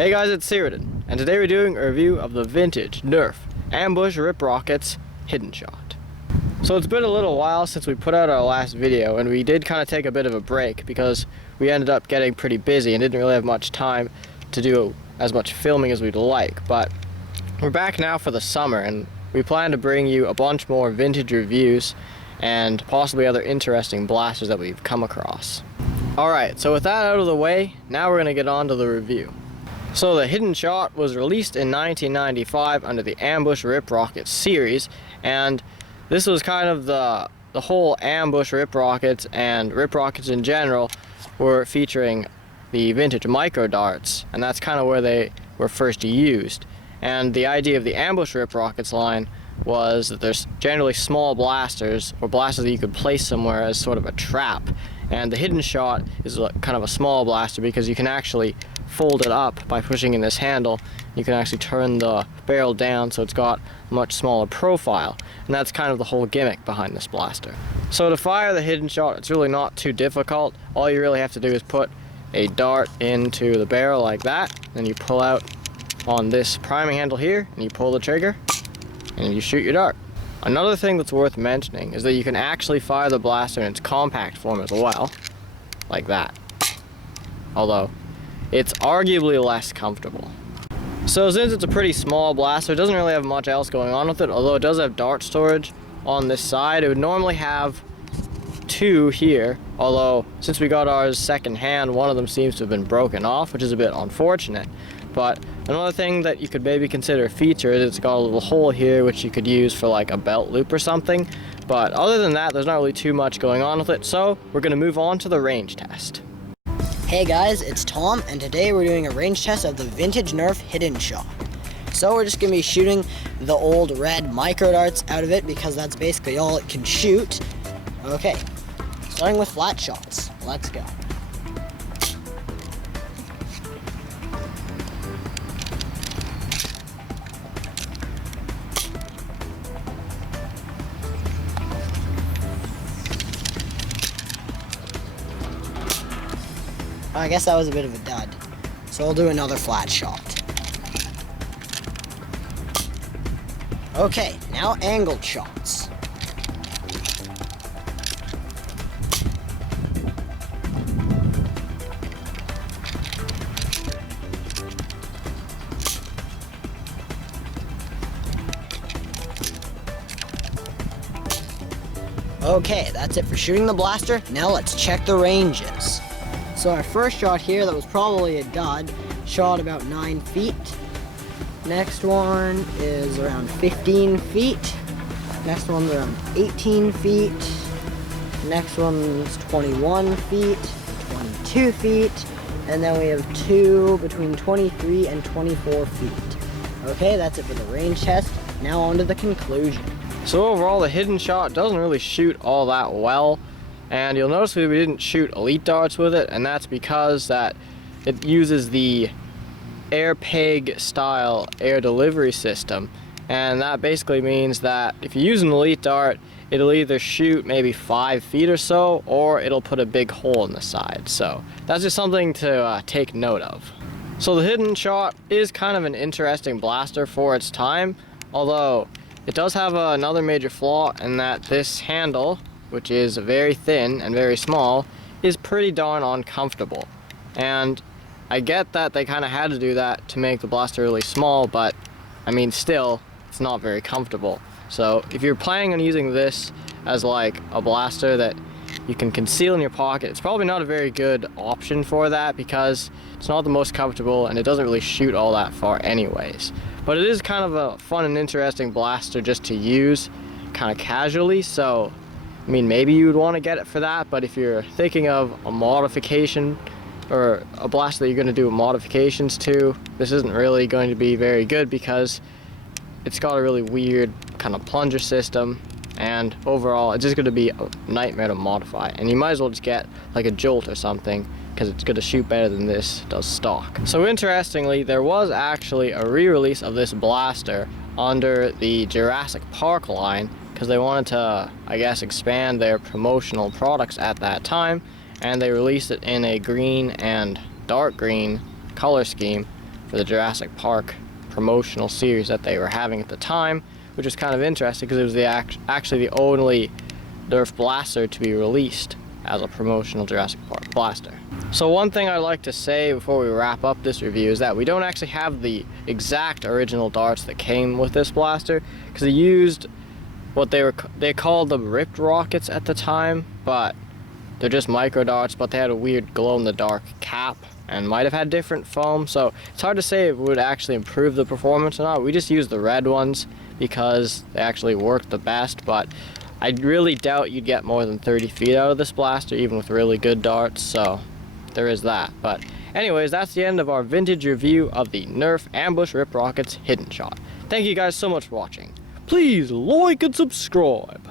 Hey guys, it's Ceridan, and today we're doing a review of the vintage Nerf Ambush Rip Rockets Hidden Shot. So it's been a little while since we put out our last video, and we did kind of take a bit of a break because we ended up getting pretty busy and didn't really have much time to do as much filming as we'd like. But we're back now for the summer, and we plan to bring you a bunch more vintage reviews and possibly other interesting blasters that we've come across. Alright, so with that out of the way, now we're going to get on to the review. So the Hidden Shot was released in 1995 under the Ambush Rip Rockets series, and this was kind of the whole Ambush Rip Rockets and Rip Rockets in general were featuring the vintage micro darts, and that's kind of where they were first used. And the idea of the Ambush Rip Rockets line was that there's generally small blasters, or blasters that you could place somewhere as sort of a trap. And the Hidden Shot is kind of a small blaster because you can actually fold it up by pushing in this handle. You can actually turn the barrel down so it's got a much smaller profile. And that's kind of the whole gimmick behind this blaster. So to fire the Hidden Shot, it's really not too difficult. All you really have to do is put a dart into the barrel like that. Then you pull out on this priming handle here, and you pull the trigger, and you shoot your dart. Another thing that's worth mentioning is that you can actually fire the blaster in its compact form as well, like that. Although, it's arguably less comfortable. So since it's a pretty small blaster, it doesn't really have much else going on with it, although it does have dart storage on this side. It would normally have two here, although since we got ours second hand, one of them seems to have been broken off, which is a bit unfortunate. But another thing that you could maybe consider a feature is it's got a little hole here which you could use for like a belt loop or something. But other than that, there's not really too much going on with it, so we're going to move on to the range test. Hey guys, it's Tom, and today we're doing a range test of the vintage Nerf Hidden Shot. So we're just going to be shooting the old red micro darts out of it because that's basically all it can shoot. Okay, starting with flat shots. Let's go. I guess that was a bit of a dud. So we'll do another flat shot. Okay, now angled shots. Okay, that's it for shooting the blaster. Now let's check the ranges. So our first shot here, that was probably a dud, shot about 9 feet. Next one is around 15 feet. Next one's around 18 feet. Next one's 21 feet, 22 feet. And then we have two between 23 and 24 feet. Okay, that's it for the range test. Now on to the conclusion. So overall, the Hidden Shot doesn't really shoot all that well. And you'll notice we didn't shoot elite darts with it, and that's because that it uses the air peg style air delivery system. And that basically means that if you use an elite dart, it'll either shoot maybe 5 feet or so, or it'll put a big hole in the side. So that's just something to take note of. So the Hidden Shot is kind of an interesting blaster for its time, although it does have another major flaw in that this handle, which is very thin and very small, is pretty darn uncomfortable. And I get that they kind of had to do that to make the blaster really small, but I mean still, it's not very comfortable. So if you're planning on using this as like a blaster that you can conceal in your pocket, it's probably not a very good option for that because it's not the most comfortable and it doesn't really shoot all that far anyways. But it is kind of a fun and interesting blaster just to use kind of casually, so I mean, maybe you would want to get it for that, but if you're thinking of a modification or a blaster that you're going to do modifications to, this isn't really going to be very good because it's got a really weird kind of plunger system, and overall it's just going to be a nightmare to modify. And you might as well just get like a Jolt or something because it's going to shoot better than this does stock. So interestingly, there was actually a re-release of this blaster under the Jurassic Park line because they wanted to, I guess, expand their promotional products at that time, and they released it in a green and dark green color scheme for the Jurassic Park promotional series that they were having at the time, which is kind of interesting because it was actually the only Nerf blaster to be released as a promotional Jurassic Park blaster. So one thing I'd like to say before we wrap up this review is that we don't actually have the exact original darts that came with this blaster, because they used what they called them ripped rockets at the time, but they're just micro darts, but they had a weird glow-in-the-dark cap and might have had different foam, so it's hard to say if it would actually improve the performance or not. We just used the red ones because they actually worked the best, but I really doubt you'd get more than 30 feet out of this blaster, even with really good darts, so there is that. But anyways, that's the end of our vintage review of the Nerf Ambush Rip Rockets Hidden Shot. Thank you guys so much for watching. Please like and subscribe.